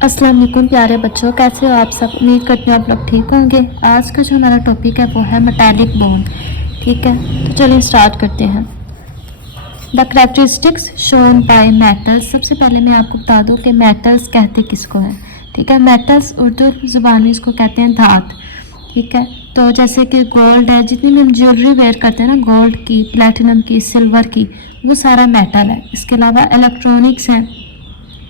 अस्सलाम वालेकुम प्यारे बच्चों, कैसे हो आप सब। उम्मीद करती हूँ आप लोग ठीक होंगे। आज का जो हमारा टॉपिक है वो है मेटालिक बॉन्ड। ठीक है, तो चलिए स्टार्ट करते हैं। The characteristics shown by metals. सबसे पहले मैं आपको बता दूँ कि मेटल्स कहते किसको है। ठीक है, मेटल्स उर्दू ज़ुबान में इसको कहते हैं धात। ठीक है, तो जैसे कि गोल्ड है, जितनी भी हम ज्वेलरी वेयर करते हैं ना, गोल्ड की, प्लेटिनम की, सिल्वर की, वो सारा मेटल है। इसके अलावा इलेक्ट्रॉनिक्स हैं,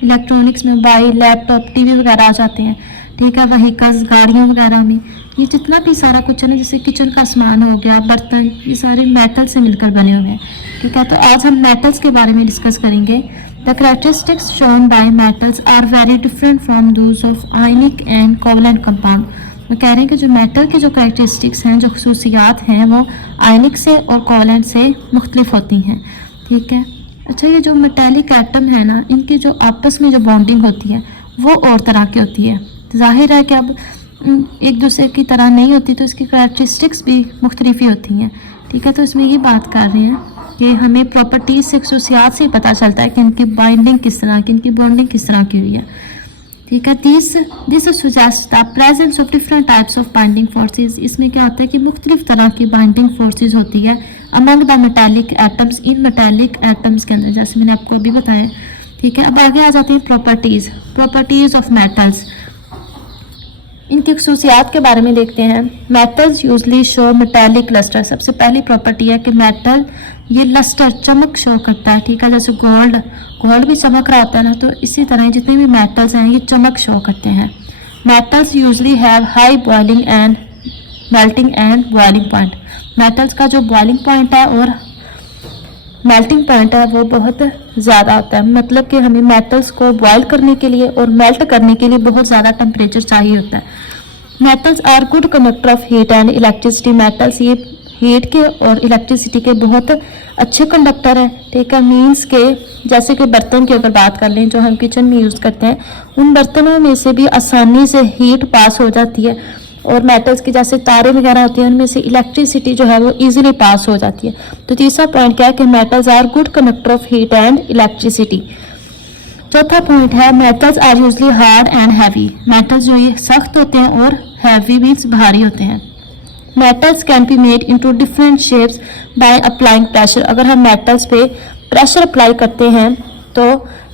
इलेक्ट्रॉनिक्स में मोबाइल, लैपटॉप, टीवी वगैरह आ जाते हैं। ठीक है, व्हीकल्स, गाड़ियों वगैरह में ये जितना भी सारा कुछ है ना, जैसे किचन का सामान हो गया, बर्तन, ये सारे मेटल से मिलकर बने हुए हैं। ठीक है, तो आज हम मेटल्स के बारे में डिस्कस करेंगे। The characteristics shown by metals are very different from those of ionic and covalent compound. वो कह रहे हैं कि जो मेटल के जो कैरेक्टरिस्टिक्स हैं, जो खसूसियात हैं, वो आयनिक से और कोवलेंट से मुख्तलिफ होती हैं। ठीक है, अच्छा, ये जो मेटालिक एटम है ना, इनकी जो आपस में जो बॉन्डिंग होती है वो और तरह की होती है। जाहिर है कि अब एक दूसरे की तरह नहीं होती, तो इसकी कैरेक्टरिस्टिक्स भी मुख्तलिफ ही होती हैं। ठीक है, तो इसमें ये बात कर रहे हैं कि हमें प्रॉपर्टीज से, खसूसियात से पता चलता है कि इनकी बाइंडिंग किस तरह की, इनकी बॉन्डिंग किस तरह की हुई है। ठीक है, this suggest the presence of different types of binding forces. इसमें क्या होता है कि मुख्तलिफ तरह की बाइंडिंग फोर्सेस होती है among the metallic atoms, in metallic atoms के अंदर, जैसे मैंने आपको अभी बताया। ठीक है, अब आगे आ जाती हैं प्रॉपर्टीज ऑफ मेटल्स। इनकी खसूसियात के बारे में देखते हैं। Metals usually show metallic lustre. सबसे पहली प्रॉपर्टी है कि मेटल ये लस्टर, चमक शो करता है। ठीक है, जैसे गोल्ड भी चमक रहा होता है ना, तो इसी तरह जितने भी मेटल्स हैं ये चमक शो करते हैं। Metals usually have high boiling and melting and boiling point. Metals का जो बॉइलिंग पॉइंट है और मेल्टिंग पॉइंट है वो बहुत ज़्यादा होता है। मतलब कि हमें मेटल्स को बॉयल करने के लिए और मेल्ट करने के लिए बहुत ज़्यादा टेम्परेचर चाहिए होता है। Metals are good conductor of heat and electricity. Metals ये हीट के और इलेक्ट्रिसिटी के बहुत अच्छे कंडक्टर हैं। ठीक है, मीन्स के जैसे कि बर्तन की अगर बात कर लें, जो हम किचन में यूज़ करते हैं, उन बर्तनों में से भी आसानी से हीट पास हो जाती है। और मेटल्स की जैसे तारे वगैरह होती हैं, उनमें से इलेक्ट्रिसिटी जो है वो इजीली पास हो जाती है। तो तीसरा पॉइंट क्या है कि metals are good conductor of heat and electricity. चौथा पॉइंट है metals are usually hard and heavy. Metals जो ये सख्त होते हैं और हैवी मीन्स भारी होते हैं। Metals can be made into different shapes by applying pressure. अगर हम मेटल्स पे प्रेशर अप्लाई करते हैं तो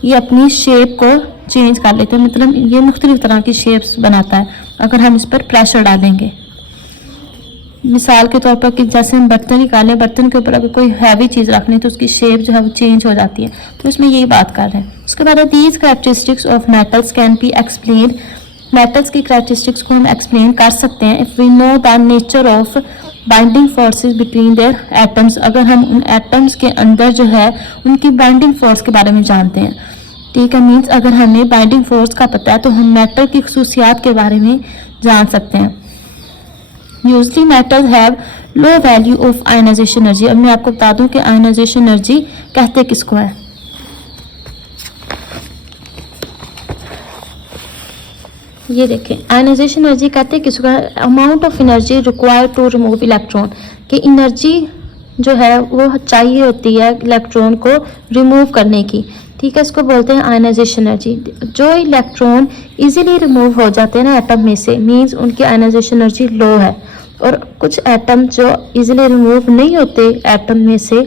ये अपनी शेप को चेंज कर लेते हैं। मतलब ये मुख्तलिफ तरह की शेप्स बनाता है अगर हम इस पर प्रेशर डालेंगे। मिसाल के तौर पर कि जैसे हम बर्तन निकालें, बर्तन के ऊपर अगर कोई हैवी चीज़ रख लें तो उसकी शेप जो है वो चेंज हो जाती है। तो इसमें यही बात कर रहे हैं। उसके बाद these characteristics of metals can be explain. Metals की कैरेक्टरिस्टिक्स को हम एक्सप्लेन कर सकते हैं if we know the nature of binding forces between their atoms. अगर हम उन एटम्स के अंदर जो है उनकी बाइंडिंग फोर्स के बारे में जानते हैं। ठीक है, मीन्स अगर हमें बाइंडिंग फोर्स का पता है तो हम मेटल की खसूसियात के बारे में जान सकते हैं। Usually metals have low value of ionisation energy. अब मैं आपको बता दूं कि आयनाइजेशन एनर्जी कहते किसको है। ये देखें, आयनाइजेशन एनर्जी कहते किसको है। Amount of energy required to remove electron. कि एनर्जी जो है वो चाहिए होती है इलेक्ट्रॉन को रिमूव करने की। ठीक है, इसको बोलते हैं आयनाइजेशन एनर्जी। जो इलेक्ट्रॉन इजीली रिमूव हो जाते हैं ना एटम में से, मींस उनकी आयनाइजेशन एनर्जी लो है। और कुछ एटम जो इजीली रिमूव नहीं होते एटम में से,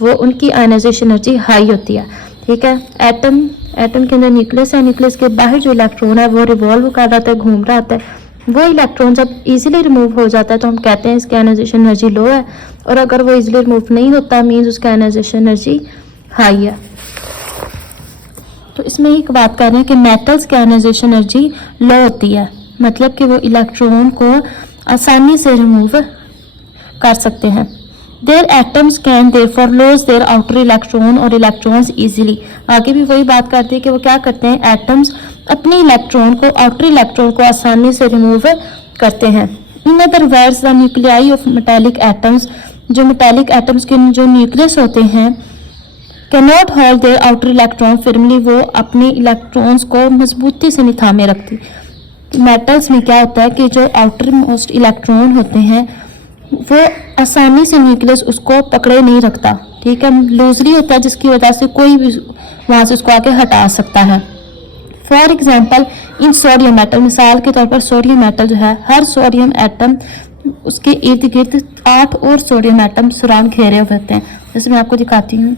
वो उनकी आयनाइजेशन एनर्जी हाई होती है। ठीक है, एटम के अंदर न्यूक्लियस है, न्यूक्लियस के बाहर जो इलेक्ट्रॉन है वो रिवॉल्व कर रहा है, घूम रहा है। वो इलेक्ट्रॉन जब इजीली रिमूव हो जाता है तो हम कहते हैं इसकी आयनाइजेशन एनर्जी लो है। और अगर वो इजीली रिमूव नहीं होता, मीन्स उसका आयनाइजेशन एनर्जी हाई है। तो इसमें एक बात कर रहे हैं कि मेटल्स की आयनाइजेशन एनर्जी लो होती है, मतलब कि वो इलेक्ट्रॉन को आसानी से रिमूव कर सकते हैं। Their atoms can therefore lose their outer electron और इलेक्ट्रॉन्स इजीली। आगे भी वही बात करते हैं कि वो क्या करते हैं, एटम्स अपने इलेक्ट्रॉन को, आउटर इलेक्ट्रॉन को आसानी से रिमूव करते हैं। In other words the nuclei of metallic atoms. जो मेटालिक एटम्स के जो न्यूक्लियस होते हैं can not hold their outer electron firmly. वो अपने इलेक्ट्रॉन्स को मजबूती से नहीं थामे रखती। मेटल्स में क्या होता है कि जो आउटर मोस्ट इलेक्ट्रॉन होते हैं वो आसानी से न्यूक्लियस उसको पकड़े नहीं रखता। ठीक है, लूजरी होता है जिसकी वजह से कोई भी वहाँ से उसको आके हटा सकता है। For example in sodium metal, मिसाल के तौर पर सोडियम मेटल जो है, हर सोडियम एटम उसके इर्द गिर्द 8 और सोडियम एटम सराउंड घेरे हुए होते हैं। जैसे मैं आपको दिखाती हूँ,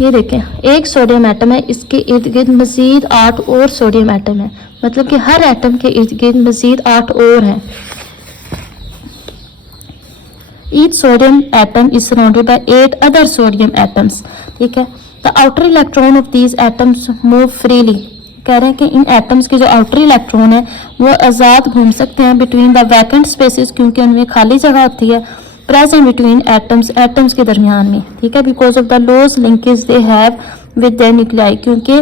ये देखें, एक सोडियम एटम है, इसके इर्द गिर्द मजीद 8 और सोडियम एटम है, मतलब कि हर एटम के इर्द गिर्द मजीद 8 और हैं। Each sodium atom is surrounded by 8 other sodium atoms, ठीक है। The outer electron of these atoms move freely, कह रहे हैं कि इन एटम्स के जो आउटर इलेक्ट्रॉन है वो आज़ाद घूम सकते हैं बिटवीन द वैकेंट स्पेसेस, क्योंकि उनमें खाली जगह होती है, प्रेजेंट बिटवीन एटम्स, एटम्स के दरमियान में, ठीक है, because of the loose linkage they have with their nuclei, क्योंकि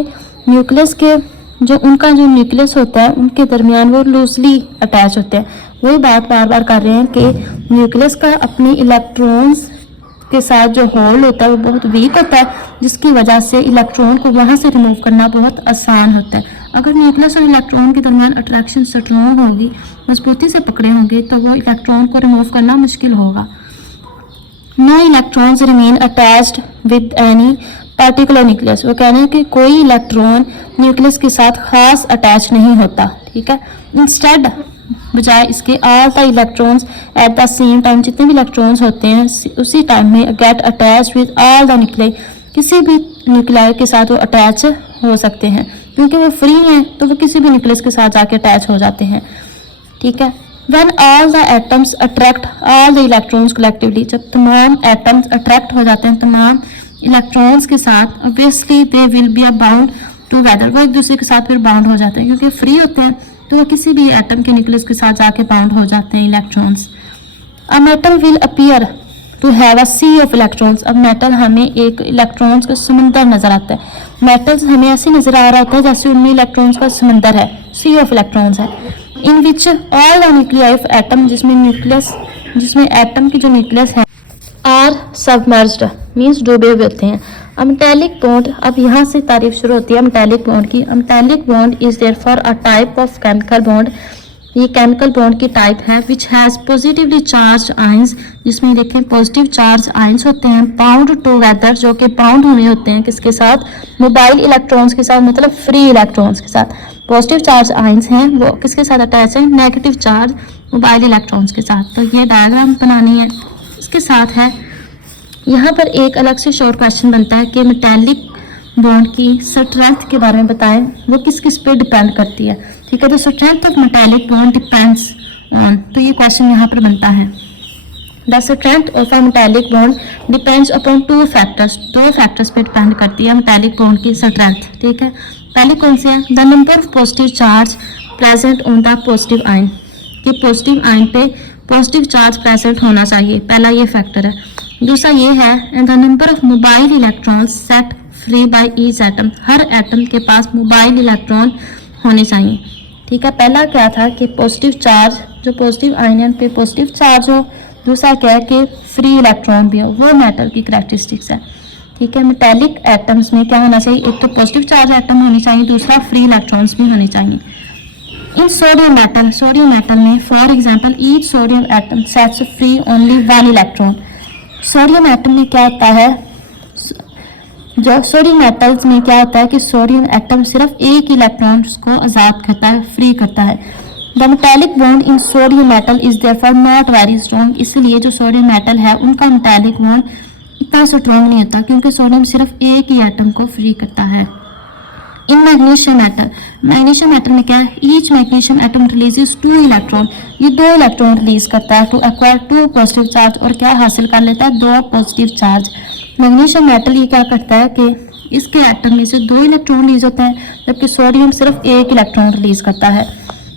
न्यूक्लियस के जो उनका जो न्यूक्लियस होता है उनके दरमियान वो लूजली अटैच होते हैं। वही बात बार बार कर रहे हैं कि न्यूक्लियस का अपने इलेक्ट्रॉन्स के साथ जो होल होता है वो बहुत वीक होता है, जिसकी वजह से इलेक्ट्रॉन को वहाँ से रिमूव करना बहुत आसान होता है। अगर न्यूक्लियस और इलेक्ट्रॉन के दरमियान अट्रैक्शन स्ट्रॉन्ग होगी, मजबूती से पकड़े होंगे, तो वो इलेक्ट्रॉन को रिमूव करना मुश्किल होगा। No electrons remain attached with any particular nucleus, वो कह रहे हैं कि कोई इलेक्ट्रॉन न्यूक्लियस के साथ खास अटैच नहीं होता, ठीक है। इंस्टेड, बजाय इसके, all the electrons at the same time, जितने भी इलेक्ट्रॉन्स होते हैं उसी टाइम में get attach with all the nuclei, किसी भी न्यूक्लियाई के साथ वो अटैच हो सकते हैं, क्योंकि वो फ्री हैं तो वो किसी भी न्यूक्लियस के साथ जाके अटैच हो जाते हैं, ठीक है। When all the atoms attract all the electrons collectively, जब तमाम एटम्स अट्रैक्ट हो जाते हैं तमाम इलेक्ट्रॉन्स के साथ, obviously they will be bound together, वो एक दूसरे के साथ फिर बाउंड हो जाते हैं, क्योंकि फ्री होते हैं तो वो किसी भी एटम के न्यूक्लियस के साथ जाके बाउंड हो जाते हैं electrons. A metal will appear to have a sea of electrons, अब मेटल हमें एक इलेक्ट्रॉन्स का समंदर नजर आता है, मेटल्स हमें ऐसे नजर आ रहा होता है जैसे उनमें इलेक्ट्रॉन्स का समंदर है, सी ऑफ इलेक्ट्रॉन्स है, in which all the nuclei of atom, जिसमें एटम की जो न्यूक्लियस है आर सबमर्ज्ड, मीन्स डूबे हुए होते हैं। मेटालिक बॉन्ड, अब यहाँ से तारीफ शुरू होती है मेटालिक बॉन्ड की। Metallic bond is therefore a type of chemical bond, ये केमिकल बॉन्ड की टाइप है which has positively charge ions, जिसमें देखें पॉजिटिव चार्ज आयंस होते हैं, बाउंड टूगेदर, जो कि बाउंड हुए होते हैं किसके साथ, मोबाइल इलेक्ट्रॉन्स के साथ, मतलब फ्री इलेक्ट्रॉन्स के साथ। पॉजिटिव चार्ज आयंस हैं वो किसके साथ अटैच है, नेगेटिव चार्ज मोबाइल इलेक्ट्रॉन्स के साथ। तो ये डायग्राम बनानी है, इसके साथ है यहाँ पर एक अलग से शॉर्ट क्वेश्चन बनता है कि मेटालिक बॉन्ड की स्ट्रेंथ के बारे में बताएं, वो किस किस पे डिपेंड करती है, ठीक है। तो strength of metallic bond depends on, तो ये क्वेश्चन यहाँ पर बनता है, the strength of a metallic bond depends upon 2 factors, 2 factors पे डिपेंड करती है मेटालिक बॉन्ड की स्ट्रेंथ, ठीक है। पहले कौन से हैं, the number of positive charge present on the positive ion, कि पॉजिटिव आयन पे पॉजिटिव चार्ज प्रेजेंट होना चाहिए, पहला ये फैक्टर है। दूसरा ये है, and the number of mobile electrons set free by each atom, her atom के पास मोबाइल इलेक्ट्रॉन होने चाहिए, ठीक है। पहला क्या था कि पॉजिटिव चार्ज, जो पॉजिटिव आयन पे पॉजिटिव चार्ज हो, दूसरा क्या है कि फ्री इलेक्ट्रॉन भी हो, वो मेटल की करैक्टरिस्टिक्स है, ठीक है। मेटालिक एटम्स में क्या होना चाहिए, एक तो पॉजिटिव चार्ज एटम होनी चाहिए, दूसरा फ्री इलेक्ट्रॉन्स भी होने चाहिए। इन सोडियम मेटल में for example each sodium atom sets free only 1 electron, sodium atom में क्या होता है, जो सोडियम मेटल्स में क्या होता है कि सोडियम एटम सिर्फ एक इलेक्ट्रॉन को आज़ाद करता है, फ्री करता है। The metallic bond in sodium metal is therefore not very strong, इसलिए जो सोडियम मेटल है उनका मेटालिक बॉन्ड इतना स्ट्रॉन्ग नहीं होता, क्योंकि सोडियम सिर्फ एक ही एटम को फ्री करता है। इन मैग्नीशियम मेटल में क्या है, each magnesium atom releases 2 electron, ये 2 इलेक्ट्रॉन रिलीज करता है टू एक्वायर 2 पॉजिटिव चार्ज, और क्या हासिल कर लेता है, 2 पॉजिटिव चार्ज। मैग्नीशियम मेटल ये क्या करता है कि इसके एटम में से 2 इलेक्ट्रॉन रिलीज होते हैं, जबकि सोडियम सिर्फ 1 इलेक्ट्रॉन रिलीज करता है।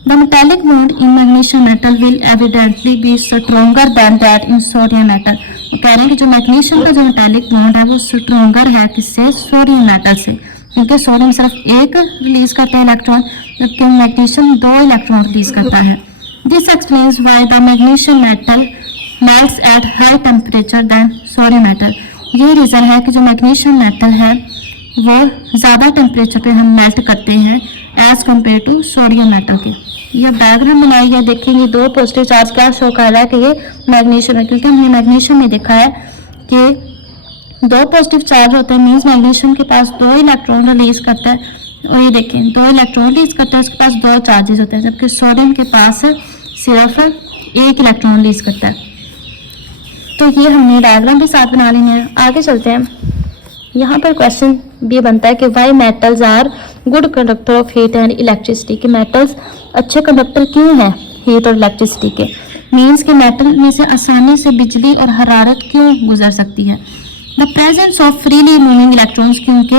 The metallic bond in magnesium metal will evidently B stronger than that in sodium metal, कह रहे हैं कि जो मैग्नीशियम का जो मेटालिक बॉन्ड है वो स्ट्रॉन्गर है किससे, सोडियम मेटल से, क्योंकि सोडियम सिर्फ 1 रिलीज करता है इलेक्ट्रॉन, जबकि मैग्नीशियम 2 इलेक्ट्रॉन रिलीज करता है। This explains why the magnesium metal melts at high temperature then sodium metal, ये रीज़न है कि जो मैग्नीशियम मेटल है वो ज़्यादा टेम्परेचर पे हम मेल्ट करते हैं as compare to sodium metal के। ये डायग्राम बनाई है, देखेंगे 2 पॉजिटिव चार्ज क्या शो कर रहा है कि ये मैग्नीशियम है, क्योंकि हमने मैग्नीशियम में देखा है कि दो पॉजिटिव चार्ज होते हैं, मीन्स मैग्नीशियम के पास 2 इलेक्ट्रॉन रिलीज करता है, और ये देखें 2 इलेक्ट्रॉन रिलीज करता है, उसके पास 2 चार्जेस होते हैं, जबकि सोडियम के पास सिर्फ 1 इलेक्ट्रॉन रिलीज करता है। तो ये हमने डायग्राम भी साथ बना लेंगे। आगे चलते हैं। यहाँ पर क्वेश्चन भी बनता है कि why metals are good conductor of heat and electricity, कि मेटल्स अच्छे कंडक्टर क्यों हैं हीट और इलेक्ट्रिसिटी के। मीन्स के मेटल में से आसानी से बिजली और हरारत क्यों गुजर सकती है। The presence of freely moving electrons, क्योंकि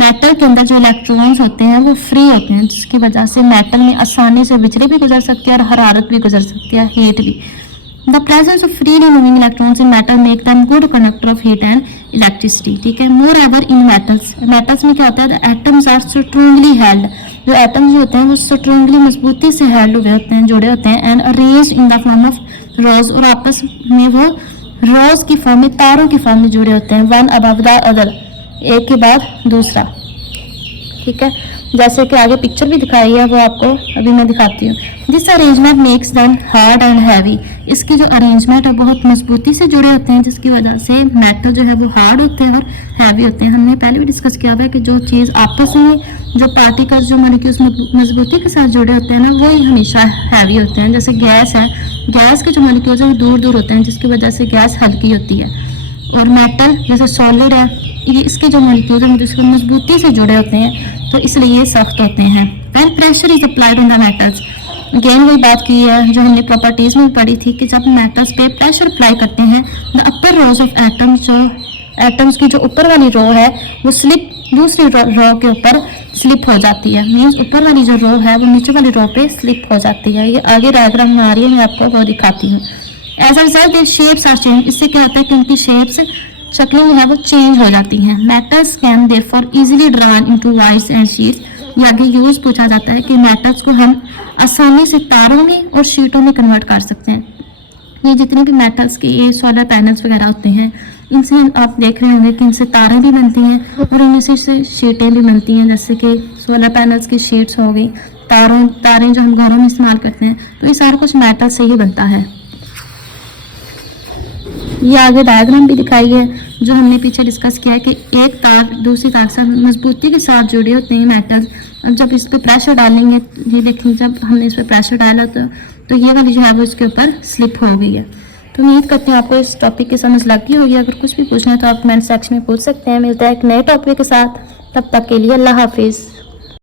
मेटल के अंदर जो इलेक्ट्रॉन्स होते हैं वो फ्री होते हैं, जिसकी वजह से मेटल में आसानी से बिजली भी गुजर सकती है और हरारत भी गुजर सकती है, हीट भी। The presence of freely moving electrons in metal make them good conductor of heat and electricity, ठीक है। मोर एवर इन मेटल्स, मेटल्स में क्या होता है, एटम्स आर स्ट्रांगली हेल्ड, जो एटम्स होते हैं वो स्ट्रांगली मजबूती से हेल्ड हुए होते हैं, जुड़े होते हैं, and arranged in the form of रोज, और आपस में वो रोज की फॉर्म में, तारों की फॉर्म में जुड़े होते हैं, वन अबव द अदर, एक के बाद दूसरा, ठीक है। जैसे कि आगे पिक्चर भी दिखाई है वो आपको अभी मैं दिखाती हूँ। This arrangement makes them hard and heavy, इसकी जो अरेंजमेंट है बहुत मजबूती से जुड़े होते हैं, जिसकी वजह से मेटल जो है वो हार्ड होते हैं और हैवी होते हैं। हमने पहले भी डिस्कस किया हुआ है कि जो चीज़ आपस में, जो पार्टिकल्स, जो मॉलिक्यूल्स मजबूती के साथ जुड़े होते हैं ना, वही हमेशा हैवी होते हैं। जैसे गैस है, गैस के जो मॉलिक्यूल्स हैं वो दूर दूर होते हैं, जिसकी वजह से गैस हल्की होती है। और मेटल जैसे सॉलिड है, ये इसके जो मॉलिक्यूल्स हैं जिसको मजबूती से जुड़े होते हैं, तो इसलिए ये सख्त होते हैं। When pressure is applied on the metals, again वही बात की है जो हमने प्रॉपर्टीज में पढ़ी थी कि जब मेटल्स पे प्रेशर अप्लाई करते हैं, the upper rose of atoms, जो एटम्स की जो ऊपर वाली रो है वो स्लिप दूसरी रो के ऊपर स्लिप हो जाती है। मीन्स ऊपर वाली जो रो है वो नीचे वाली रो पे स्लिप हो जाती है। ये आगे डायग्राम में आ रही है, मैं आपको वो दिखाती हूँ। As a result the shapes are change, इससे क्या होता है कि उनकी शेप्स, शक्लें जो है वो चेंज हो जाती हैं। Metals can therefore easily drawn into wires and sheets, ये आगे यूज पूछा जाता है कि मेटल्स को हम आसानी से तारों में और शीटों में कन्वर्ट कर सकते हैं। ये जितने भी मेटल्स के ये सोलर पैनल्स वगैरह होते हैं, इनसे आप देख रहे होंगे कि इनसे तारें भी बनती हैं और इनसे से शीटें भी बनती हैं, जैसे कि सोलर पैनल्स की शीट्स हो गई, तारें जो हम घरों में इस्तेमाल करते हैं, तो ये सारा कुछ मेटल से ही बनता है। ये आगे डायग्राम भी दिखाई है जो हमने पीछे डिस्कस किया है कि एक तार दूसरी तार से मजबूती के साथ जुड़े होते हैं मेटल्स। अब जब इस पर प्रेशर डालेंगे, ये देखें जब हमने इस पर प्रेशर डाला तो ये वाली जो है वो इसके ऊपर स्लिप हो गई है। तो उम्मीद करती हूँ आपको इस टॉपिक की समझ लग गई होगी। अगर कुछ भी पूछना है तो आप कमेंट सेक्शन में पूछ सकते हैं। मिलता है एक नए टॉपिक के साथ, तब तक के लिए अल्लाह हाफिज़।